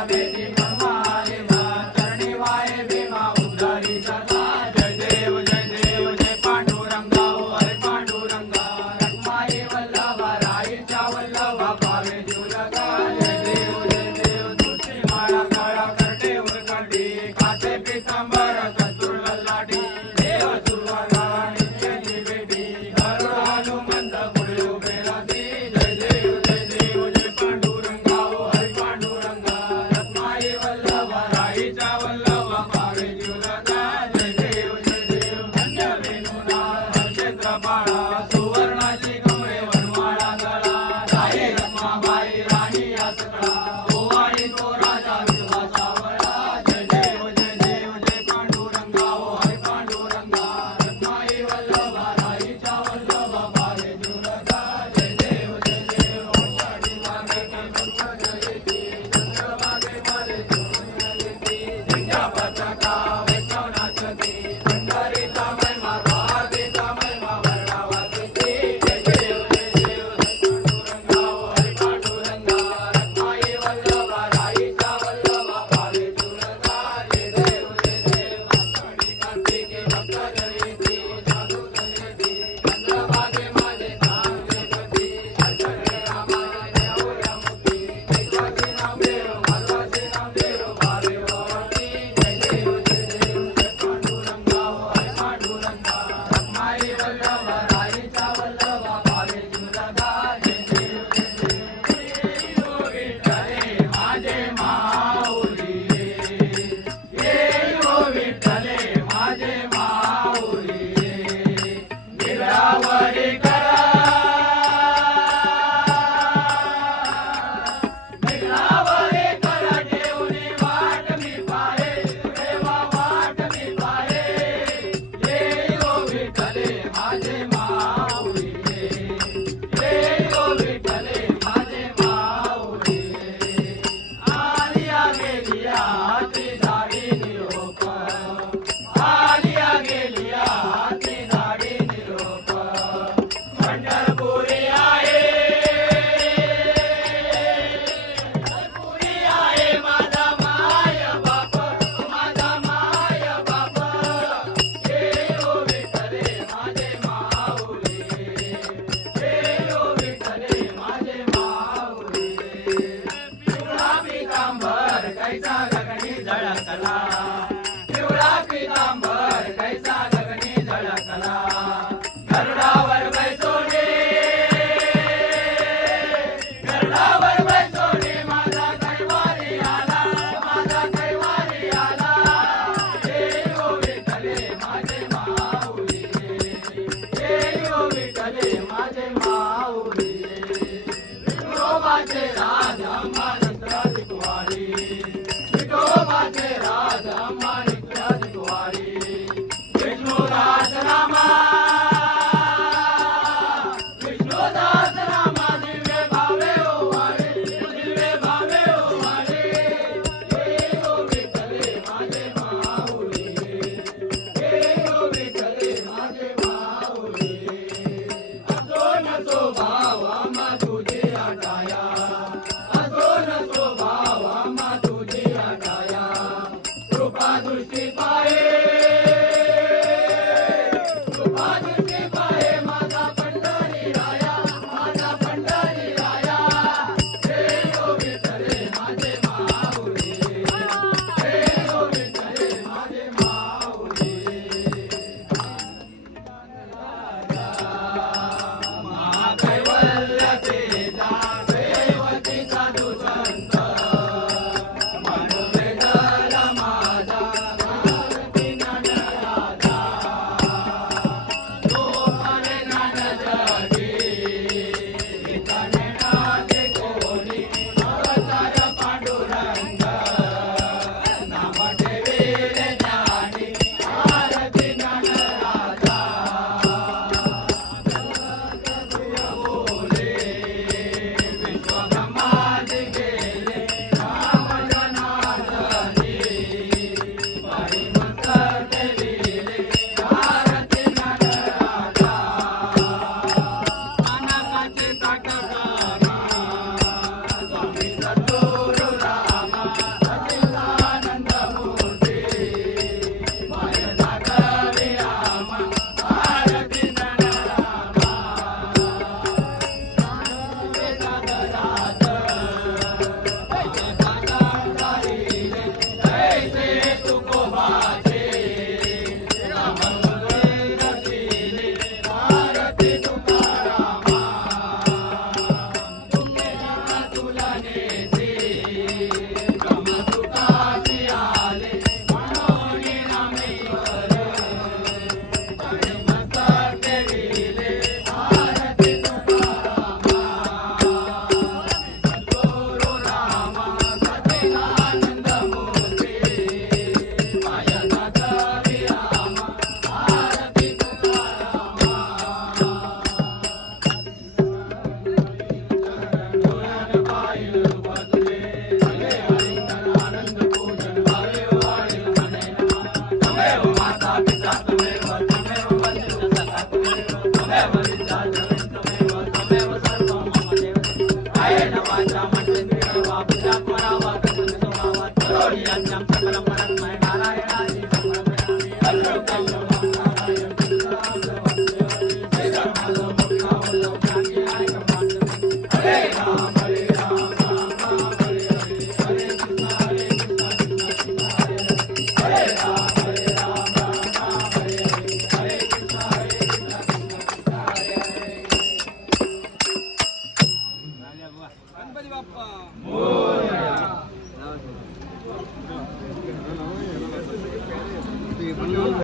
Amen. there.